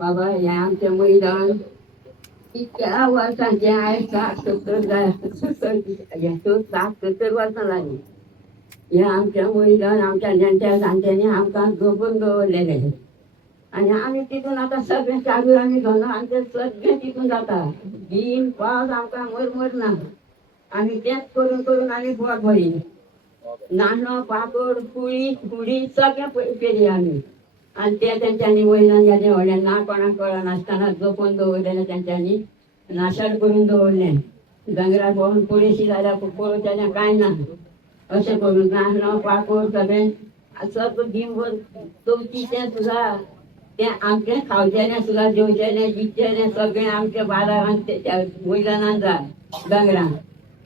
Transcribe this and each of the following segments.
बाबा हे आमचे मैदान इतक्या वर्षांचे आहे 60-70 वर्षां झाली. हे आमच्या मैदान आमच्या नेत्या जाणट्यांनी आमकां जपून दवरलेले आणि आम्ही तिथून आता सगळे चालू आम्ही घेऊन आमचे सगळे तिथून जाता दिन पावस आमकां मरमर ना. आम्ही तेच करून करून आम्ही पोट भरी नाणं पापड पुळी पुडी सगळें केली आम्ही आणि ते त्यांच्यानी वयल्यान गेले व्हडले ना कोणाक कळना नासतना जपून दवरलेले त्यांच्यानी नाशाड करून दवरले. दोंगरार पळोवन पडयशी जाल्यार पळोवचें कांय ना अशें करून नाणं पापड सगळें सगळें दिनभर चवथीचें सुद्दां तें आमचें खावचेलें सुद्दां जेवचेलें जिखचेलें सगळें आमच्या बाजारांत त्या मैदानांत जाय दोंगरान.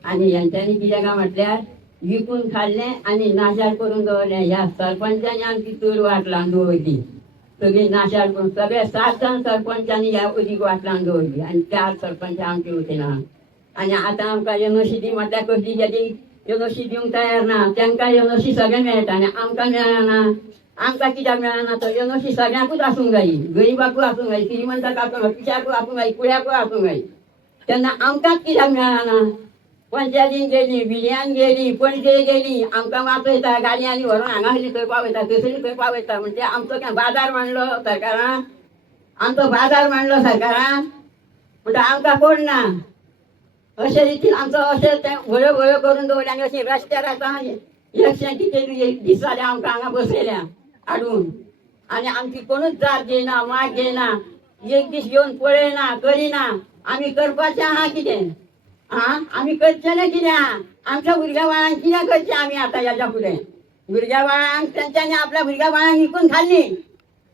आनी हेंच्यांनी कितें काय म्हटल्यार विकून खाल्लें आनी नाशाड करून दवरलें. ह्या सरपंचांनी आमची चड वाट लावन दवरली सगळी नाशाड करून सगळे 7 जाण सरपंचांनी ह्या उदीक वाट लावन दवरली आनी 4 सरपंच आमचे वटेन आहा. आनी आतां आमकां युनिवर्सिटी म्हटल्यार कसली गेली युनिवर्सिटी दिवंक तयार ना. तांकां युनिवर्सिटी सगळें मेळटा आनी आमकां मेळना. आमकां कित्याक मेळना तर युनिवर्सिटी सगळ्यांकूच आसूंक जायी गरिबाकूय आसूंक जायी श्रीमंताक आसूंक जायी पिशाकूय आसूंक जायी कुळ्याकूय आसूंक जायी. तेन्ना आमकांच कित्याक मेळना. पंचायतीन गेली बिडयान गेली पणजे गेली आमकां वाचयता गाडयांनी व्हरून हांगासली थंय पावयता थंयसरी थंय पावयता. म्हणजे आमचो काय बाजार मांडलो सरकारान. आमचो बाजार मांडलो सरकारान म्हणटा आमकां कोण ना. अशे रितीन आमचो अशें तें वळ्यो वळ्यो करून दवरल्या आनी अशी रस्त्यार आतां इलेक्शन कितें दीस जाले आमकां हांगा बसयल्या हाडून आनी आमची कोणूच जाप घेयना माग घेयना. एक दीस येवन पळयना करिना. आमी करपाचें आहा कितें आमी करचेलें कितें. आमच्या भुरग्या बाळांक कितें करचें आमी आतां हेच्या फुडें. भुरग्या बाळांक तेंच्यांनी आपल्या भुरग्या बाळांक विकून खाल्ली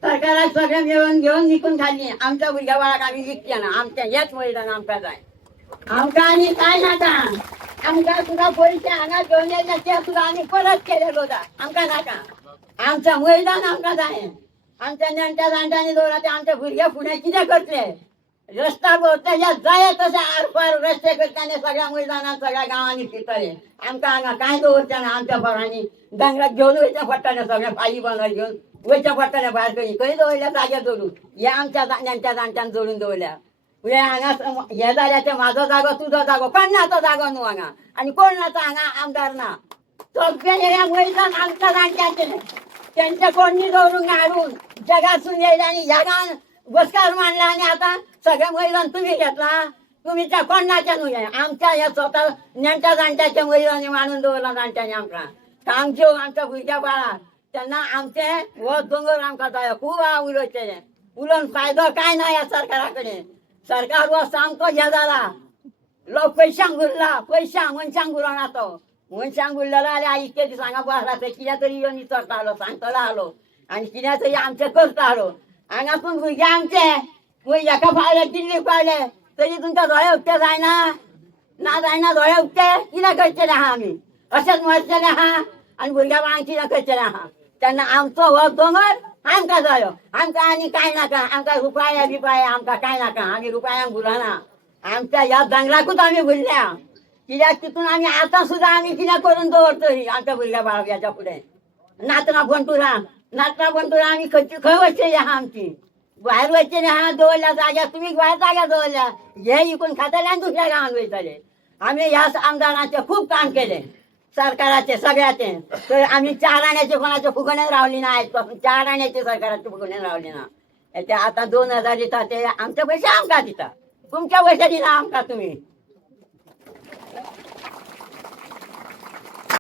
सरकाराक सगळें मेळोन घेवन विकून खाल्ली. आमच्या भुरग्या बाळाक आमी विकचें ना. आमचें हेच मैदान आमकां जाय. आमकां आनी कांय नाका. आमकां सुद्दां पयशे हांगा घेवन येयले ते सुद्दां आमी परत केले गो आमकां नाका. आमचें मैदान आमकां जाय. आमच्या नेण्ट्या जाणट्यांनी दवरला ते आमचे भुरगे फुडें कितें करतले. रस्ता भोंवतले जाय तशें आरपार रस्ते करताले सगळ्या मैदानांत सगळ्या गांवांनी फिरतले. आमकां हांगा कांय दवरचें ना. आमच्या पोरांनी दोंगराक घेवन वयचें पडटलें सगळें पायी बांदर घेवन वयचें पडटलें भायर खंय खंय दवरल्या जागे जोडून. हे आमच्या नेण्ट्या जाणट्यान जोडून दवरल्या. हे हांगा हे जाल्यार ते म्हाजो जागो तुजो जागो कोण ना तो जागो न्हू हांगा आनी कोण ना तो हांगा आमदार ना. सगळें हे मैदान आमच्या जाणट्यांचें. तेंचे कोणी दवरूंक हाडून जगासून येयले आनी ह्या गांवान बसकार मांडला आनी आतां सगळें मैदान तुमी घेतला. तुमी त्या कोणाचें न्हू हें आमच्या हे स्वता नेण्ट्या जाणट्याचें मैदान मांडून दवरला जाणट्यांनी आमकां. आमच्यो आमच्या भुरग्या बाळाक तेन्ना आमचें हो दोंगर आमकां जाय. खूब आहा उलोवचें उलोवन फायदो कांय ना ह्या सरकारा कडेन. सरकार हो सामको हे जाला लोक पयशांक उरला पयशांक मनशांक उरोना तो. मनशांक उरलेलो जाल्यार इतके दीस हांगा बसला ते कितें तरी येवन विचारता आलो सांगतलो आलो आनी कितें तरी आमचें करता आलो. हांगासून भुरगे आमचे हेका पावले दिल्लीक पावले तरी तुमकां दोळे उक्ते जायना ना जायना. दोळे उक्ते कितें करचेलें आहा आमी अशेंच मरचेलें आहा आनी भुरग्या बाळांक कितें करचेलें आहा. तेन्ना आमचो हो दोंगर आमकां जायो. आमकां आनी कांय नाका. आमकां रुपया बिपाया आमकां कांय नाका. आमी रुपयांक भुलना. आमच्या ह्या दोंगराकूच आमी भुल्ल्या. कित्याक तितून आमी आतां सुद्दां आमी कितें करून दवरतली आमच्या भुरग्या बाळाक हेच्या फुडें. नातना बंटुरां आमी खंय वचचेली आहा आमची भायर वचचेली आहा दवरल्या जाग्यार. तुमी भायर जाग्यार दवरल्या हे विकून खातले आनी दुसऱ्या गांवांत वयतले. आमी ह्या आमदाराचें खूब काम केलें सरकाराचें सगळ्याचें. तर आमी 4 आण्याचे कोणाचे फुगणें रावली ना. आयज पासून 4 आण्याचे सरकाराचे फुगणें रावली ना. ते आतां 2000 दिता ते आमचे पयशे आमकां दिता. तुमचे पयशे दिना आमकां तुमी.